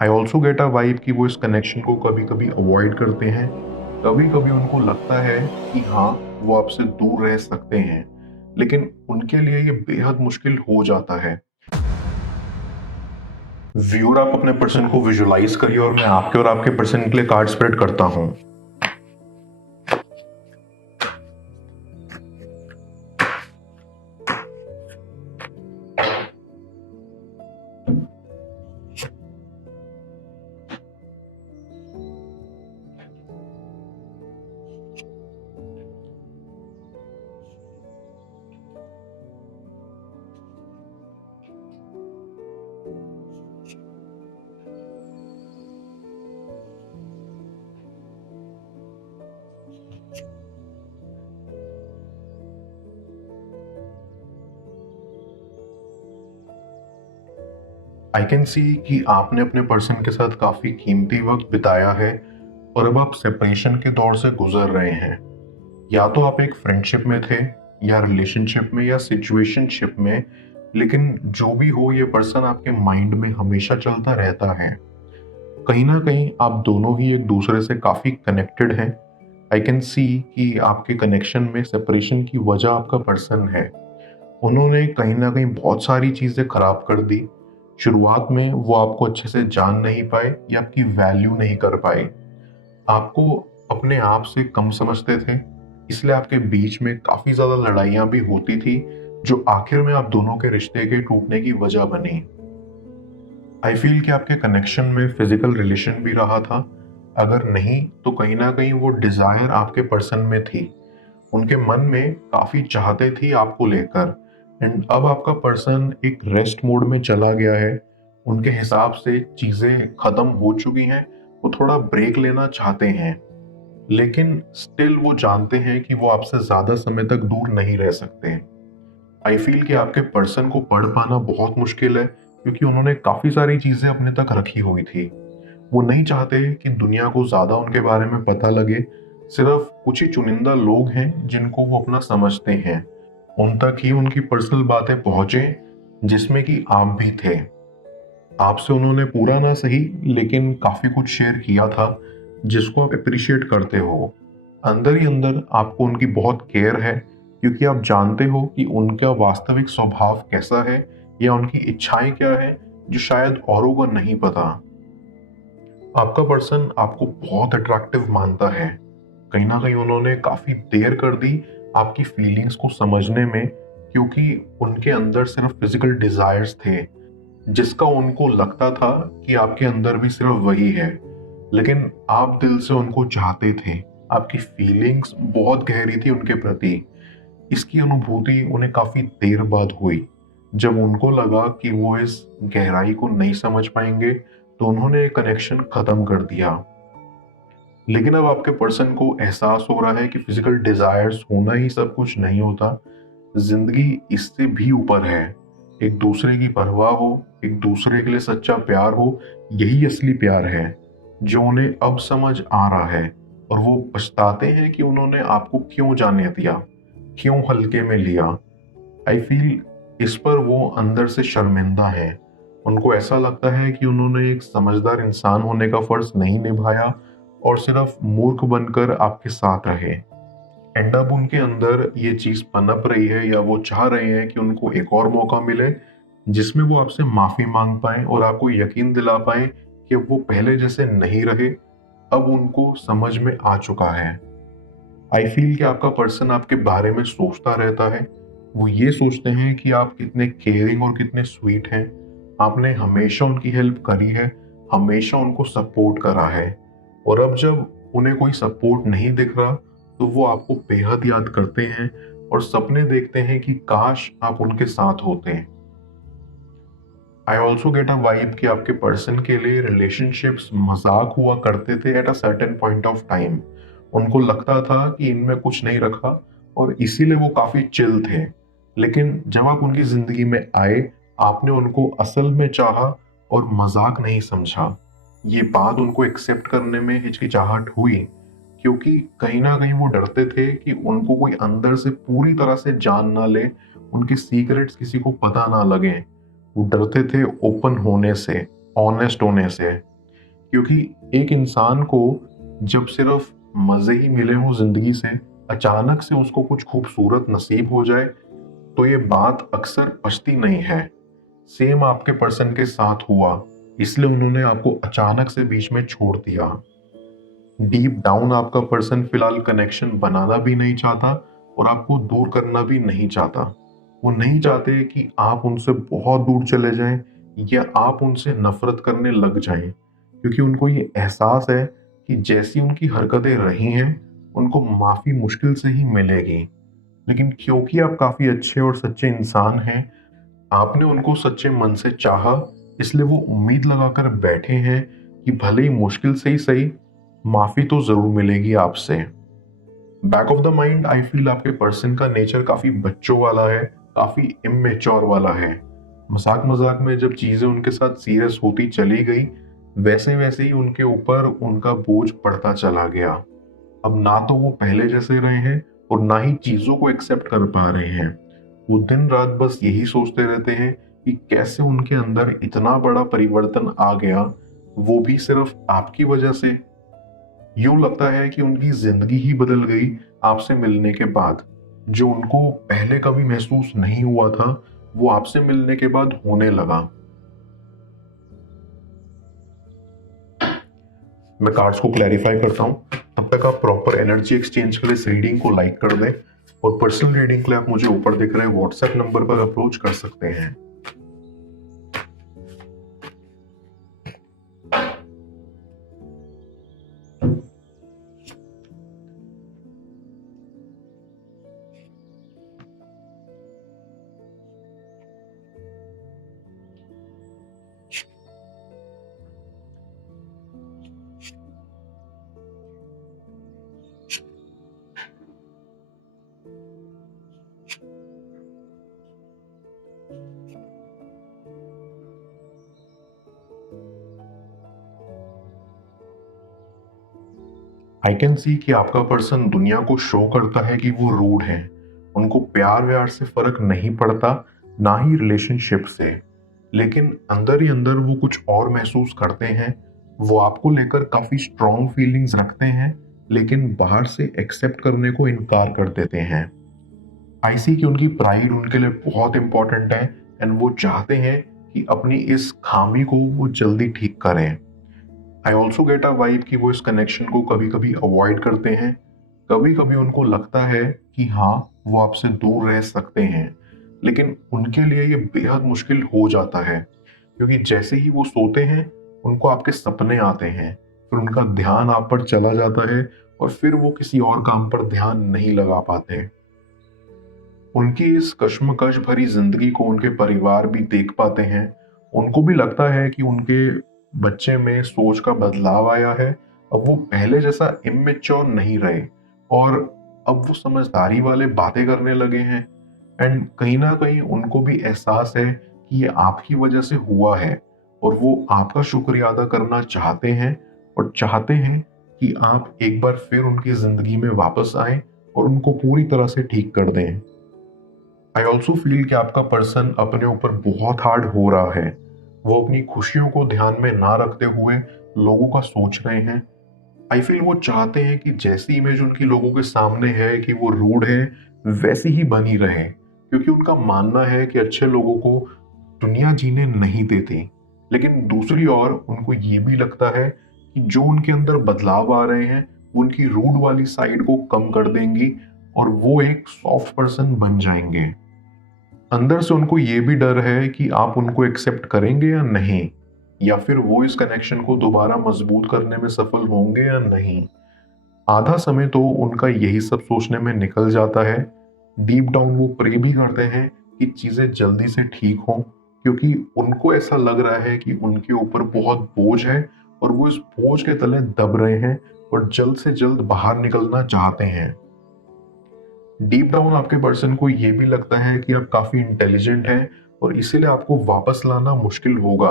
I also get a vibe कि वो इस कनेक्शन को कभी कभी अवॉइड करते हैं। कभी कभी उनको लगता है कि हाँ, वो आपसे दूर रह सकते हैं, लेकिन उनके लिए ये बेहद मुश्किल हो जाता है। व्यूअर, आप अपने पर्सन को विजुलाइज करिए और मैं आपके और आपके पर्सन के लिए कार्ड स्प्रेड करता हूँ। आई कैन सी कि आपने अपने पर्सन के साथ काफी कीमती वक्त बिताया है और अब आप सेपरेशन के दौर से गुजर रहे हैं। या तो आप एक फ्रेंडशिप में थे, या रिलेशनशिप में, या सिचुएशनशिप में, लेकिन जो भी हो, ये पर्सन आपके माइंड में हमेशा चलता रहता है। कहीं ना कहीं आप दोनों ही एक दूसरे से काफी कनेक्टेड हैं। आई कैन सी कि आपके कनेक्शन में सेपरेशन की वजह आपका पर्सन है। उन्होंने कहीं ना कहीं बहुत सारी चीजें खराब कर दी। शुरुआत में वो आपको अच्छे से जान नहीं पाए या आपकी वैल्यू नहीं कर पाए। आपको अपने आप से कम समझते थे, इसलिए आपके बीच में काफी ज्यादा लड़ाइयां भी होती थी, जो आखिर में आप दोनों के रिश्ते के टूटने की वजह बनी। आई फील कि आपके कनेक्शन में फिजिकल रिलेशन भी रहा था। अगर नहीं तो कहीं ना कहीं वो डिजायर आपके पर्सन में थी। उनके मन में काफी चाहते थी आपको लेकर। एंड अब आपका पर्सन एक रेस्ट मोड में चला गया है। उनके हिसाब से चीजें खत्म हो चुकी हैं। वो थोड़ा ब्रेक लेना चाहते हैं, लेकिन स्टिल वो जानते हैं कि वो आपसे ज्यादा समय तक दूर नहीं रह सकते। आई फील कि आपके पर्सन को पढ़ पाना बहुत मुश्किल है, क्योंकि उन्होंने काफी सारी चीजें अपने तक रखी हुई थी। वो नहीं चाहते कि दुनिया को ज्यादा उनके बारे में पता लगे। सिर्फ कुछ ही चुनिंदा लोग हैं जिनको वो अपना समझते हैं। उन तक ही उनकी पर्सनल बातें पहुंचे, जिसमें कि आप भी थे। आपसे उन्होंने पूरा ना सही, लेकिन काफी कुछ शेयर किया था, जिसको आप अप्रिशिएट करते हो। अंदर ही अंदर आपको उनकी बहुत केयर है, क्योंकि आप जानते हो कि उनका वास्तविक स्वभाव कैसा है, या उनकी इच्छाएं क्या है, जो शायद औरों को नहीं पता। आपका पर्सन आपको बहुत अट्रैक्टिव मानता है। कहीं ना कहीं उन्होंने काफी देर कर दी आपकी फीलिंग्स को समझने में, क्योंकि उनके अंदर सिर्फ फिजिकल डिजायर्स थे, जिसका उनको लगता था कि आपके अंदर भी सिर्फ वही है। लेकिन आप दिल से उनको चाहते थे। आपकी फीलिंग्स बहुत गहरी थी उनके प्रति। इसकी अनुभूति उन्हें काफी देर बाद हुई। जब उनको लगा कि वो इस गहराई को नहीं समझ पाएंगे, तो उन्होंने कनेक्शन खत्म कर दिया। लेकिन अब आपके पर्सन को एहसास हो रहा है कि फिजिकल डिजायर्स होना ही सब कुछ नहीं होता। जिंदगी इससे भी ऊपर है। एक दूसरे की परवाह हो, एक दूसरे के लिए सच्चा प्यार हो, यही असली प्यार है, जो उन्हें अब समझ आ रहा है। और वो पछताते हैं कि उन्होंने आपको क्यों जाने दिया, क्यों हल्के में लिया। आई फील इस पर वो अंदर से शर्मिंदा है। उनको ऐसा लगता है कि उन्होंने एक समझदार इंसान होने का फर्ज नहीं निभाया, और सिर्फ मूर्ख बनकर आपके साथ रहे। एंड अब उनके अंदर ये चीज पनप रही है, या वो चाह रहे हैं कि उनको एक और मौका मिले, जिसमें वो आपसे माफी मांग पाए और आपको यकीन दिला पाए कि वो पहले जैसे नहीं रहे। अब उनको समझ में आ चुका है। आई फील कि आपका पर्सन आपके बारे में सोचता रहता है। वो ये सोचते हैं कि आप कितने केयरिंग और कितने स्वीट हैं। आपने हमेशा उनकी हेल्प करी है, हमेशा उनको सपोर्ट करा है। और अब जब उन्हें कोई सपोर्ट नहीं दिख रहा, तो वो आपको बेहद याद करते हैं और सपने देखते हैं कि काश आप उनके साथ होते हैं। I also get a vibe कि आपके पर्सन के लिए रिलेशनशिप्स मजाक हुआ करते थे at a certain point of time. उनको लगता था कि इनमें कुछ नहीं रखा, और इसीलिए वो काफी चिल थे। लेकिन जब आप उनकी जिंदगी में आए, आपने उनको असल में चाहा और मजाक नहीं समझा। ये बात उनको एक्सेप्ट करने में हिचकिचाहट हुई, क्योंकि कहीं ना कहीं वो डरते थे कि उनको कोई अंदर से पूरी तरह से जान ना ले, उनके सीक्रेट्स किसी को पता ना लगे। वो डरते थे ओपन होने से, ऑनेस्ट होने से। क्योंकि एक इंसान को जब सिर्फ मजे ही मिले हों जिंदगी से, अचानक से उसको कुछ खूबसूरत नसीब हो जाए, तो ये बात अक्सर पचती नहीं है। सेम आपके पर्सन के साथ हुआ, इसलिए उन्होंने आपको अचानक से बीच में छोड़ दिया। डीप डाउन आपका पर्सन फिलहाल कनेक्शन बनाना भी नहीं चाहता और आपको दूर करना भी नहीं चाहता। वो नहीं चाहते कि आप उनसे बहुत दूर चले जाएं या आप उनसे नफरत करने लग जाएं, क्योंकि उनको ये एहसास है कि जैसी उनकी हरकतें रही हैं उनको माफी मुश्किल से ही मिलेगी। लेकिन क्योंकि आप काफी अच्छे और सच्चे इंसान हैं, आपने उनको सच्चे मन से चाहा, इसलिए वो उम्मीद लगाकर बैठे हैं कि भले ही मुश्किल से ही सही, माफी तो जरूर मिलेगी आपसे। Back of the mind I feel आपके पर्सन का नेचर काफी बच्चों वाला है, काफी इमेच्योर वाला है। मजाक मजाक में जब चीजें उनके साथ सीरियस होती चली गई, वैसे वैसे ही उनके ऊपर उनका बोझ पड़ता चला गया। अब ना तो वो पहले जैसे रहे हैं और ना ही चीजों को एक्सेप्ट कर पा रहे हैं। वो दिन रात बस यही सोचते रहते हैं कि कैसे उनके अंदर इतना बड़ा परिवर्तन आ गया, वो भी सिर्फ आपकी वजह से। यूं लगता है कि उनकी जिंदगी ही बदल गई आपसे मिलने के बाद। जो उनको पहले कभी महसूस नहीं हुआ था, वो आपसे मिलने के बाद होने लगा। मैं कार्ड्स को क्लैरिफाई करता हूँ, तब तक आप प्रॉपर एनर्जी एक्सचेंज के लिए इस रीडिंग को लाइक कर दें और पर्सनल रीडिंग के लिए आप मुझे ऊपर दिख रहे व्हाट्सएप नंबर पर अप्रोच कर सकते हैं। आई कैन सी कि आपका पर्सन दुनिया को शो करता है कि वो रूड है। उनको प्यार व्यार से फर्क नहीं पड़ता, ना ही रिलेशनशिप से। लेकिन अंदर ही अंदर वो कुछ और महसूस करते हैं। वो आपको लेकर काफी स्ट्रॉन्ग फीलिंग्स रखते हैं, लेकिन बाहर से एक्सेप्ट करने को इनकार कर देते हैं। आई सी कि उनकी प्राइड उनके लिए बहुत इंपॉर्टेंट है एंड वो चाहते हैं कि अपनी इस खामी को वो जल्दी ठीक करें। I also get a vibe कि वो इस कनेक्शन को कभी कभी अवॉइड करते हैं। कभी कभी उनको लगता है कि हाँ, वो आपसे दूर रह सकते हैं, लेकिन उनके लिए ये बेहद मुश्किल हो जाता है, क्योंकि जैसे ही वो सोते हैं उनको आपके सपने आते हैं, फिर उनका ध्यान आप पर चला जाता है और फिर वो किसी और काम पर ध्यान नहीं लगा पाते। उनकी इस कश्मकश भरी जिंदगी को उनके परिवार भी देख पाते हैं। उनको भी लगता है कि उनके बच्चे में सोच का बदलाव आया है। अब वो पहले जैसा इमेच्योर नहीं रहे और अब वो समझदारी वाले बातें करने लगे हैं। एंड कहीं ना कहीं उनको भी एहसास है कि ये आपकी वजह से हुआ है और वो आपका शुक्रिया अदा करना चाहते हैं और चाहते हैं कि आप एक बार फिर उनकी जिंदगी में वापस आए और उनको पूरी तरह से ठीक कर दें। आई ऑल्सो फील कि आपका पर्सन अपने ऊपर बहुत हार्ड हो रहा है। वो अपनी खुशियों को ध्यान में ना रखते हुए लोगों का सोच रहे हैं। आई फील वो चाहते हैं कि जैसी इमेज उनकी लोगों के सामने है कि वो रूड है, वैसी ही बनी रहे, क्योंकि उनका मानना है कि अच्छे लोगों को दुनिया जीने नहीं देती। लेकिन दूसरी ओर उनको ये भी लगता है कि जो उनके अंदर बदलाव आ रहे हैं वो उनकी रूड वाली साइड को कम कर देंगी और वो एक सॉफ्ट पर्सन बन जाएंगे। अंदर से उनको ये भी डर है कि आप उनको एक्सेप्ट करेंगे या नहीं, या फिर वो इस कनेक्शन को दोबारा मजबूत करने में सफल होंगे या नहीं। आधा समय तो उनका यही सब सोचने में निकल जाता है। डीप डाउन वो प्रे भी करते हैं कि चीजें जल्दी से ठीक हों, क्योंकि उनको ऐसा लग रहा है कि उनके ऊपर बहुत बोझ है और वो इस बोझ के तले दब रहे हैं और जल्द से जल्द बाहर निकलना चाहते हैं। डीप डाउन आपके पर्सन को यह भी लगता है कि आप काफी इंटेलिजेंट हैं और इसीलिए आपको वापस लाना मुश्किल होगा।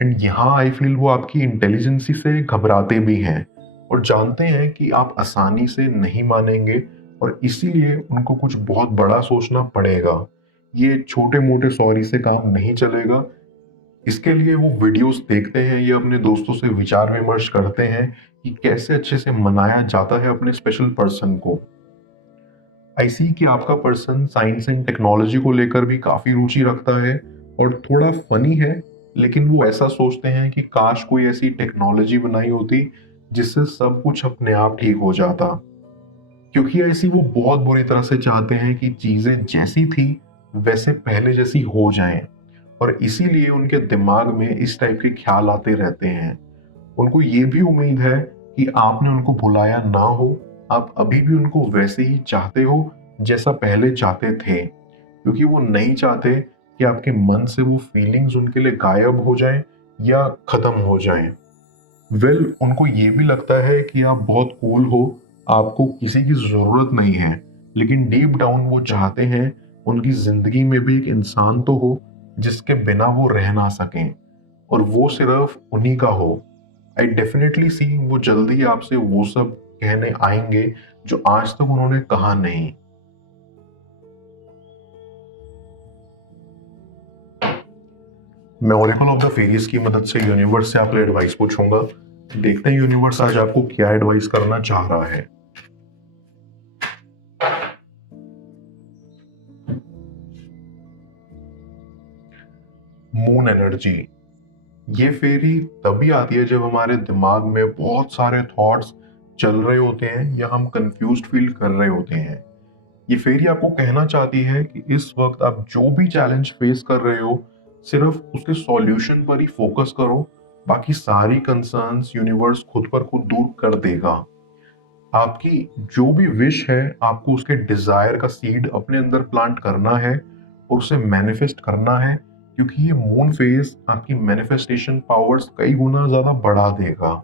एंड यहाँ आई फील वो आपकी इंटेलिजेंसी से घबराते भी हैं और जानते हैं कि आप आसानी से नहीं मानेंगे और इसीलिए उनको कुछ बहुत बड़ा सोचना पड़ेगा। ये छोटे मोटे सॉरी से काम नहीं चलेगा, इसके लिए वो वीडियोस देखते हैं या अपने दोस्तों से विचार विमर्श करते हैं कि कैसे अच्छे से मनाया जाता है अपने स्पेशल पर्सन को। आई सी कि आपका पर्सन साइंस एंड टेक्नोलॉजी को लेकर भी काफी रुचि रखता है और थोड़ा फनी है, लेकिन वो ऐसा सोचते हैं कि काश कोई ऐसी टेक्नोलॉजी बनाई होती जिससे सब कुछ अपने आप ठीक हो जाता। क्योंकि ऐसी वो बहुत बुरी तरह से चाहते हैं कि चीजें जैसी थी वैसे पहले जैसी हो जाएं, और इसीलिए उनके दिमाग में इस टाइप के ख्याल आते रहते हैं। उनको ये भी उम्मीद है कि आपने उनको बुलाया ना हो, आप अभी भी उनको वैसे ही चाहते हो जैसा पहले चाहते थे, क्योंकि वो नहीं चाहते कि आपके मन से वो फीलिंग्स उनके लिए गायब हो जाएं या खत्म हो जाएं। उनको ये भी लगता है कि आप बहुत कूल हो, आपको किसी की जरूरत नहीं है, लेकिन डीप डाउन वो चाहते हैं उनकी जिंदगी में भी एक इंसान तो हो जिसके बिना वो रह ना सकें, और वो सिर्फ उन्हीं का हो। आई डेफिनेटली सी वो जल्दी आपसे वो सब कहने आएंगे जो आज तक उन्होंने कहा नहीं। मैं ओरेकल ऑफ द फेरीज की मदद से यूनिवर्स से आपसे एडवाइस पूछूंगा। देखते हैं यूनिवर्स आज आपको क्या एडवाइस करना चाह रहा है। Moon energy. ये फेरी तभी आती है जब हमारे दिमाग में बहुत सारे थॉट्स चल रहे होते हैं या हम कंफ्यूज्ड फील कर रहे होते हैं। ये फेरी आपको कहना चाहती है कि इस वक्त आप जो भी चैलेंज फेस कर रहे हो सिर्फ उसके सॉल्यूशन पर ही फोकस करो, बाकी सारी कंसर्न्स यूनिवर्स खुद पर खुद दूर कर देगा। आपकी जो भी विश है आपको उसके डिजायर का सीड अपने अंदर प्लांट करना है और उसे मैनिफेस्ट करना है, क्योंकि ये मून फेज आपकी मैनिफेस्टेशन पावर्स कई गुना ज्यादा बढ़ा देगा।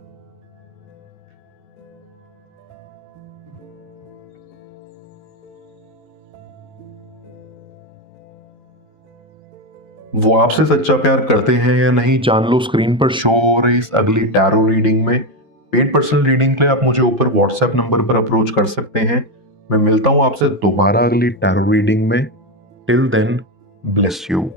वो आपसे सच्चा प्यार करते हैं या नहीं जान लो स्क्रीन पर शो हो रही इस अगली टैरो रीडिंग में। पेड पर्सनल रीडिंग के लिए आप मुझे ऊपर व्हाट्सएप नंबर पर अप्रोच कर सकते हैं। मैं मिलता हूं आपसे दोबारा अगली टैरो रीडिंग में। Till then, bless you.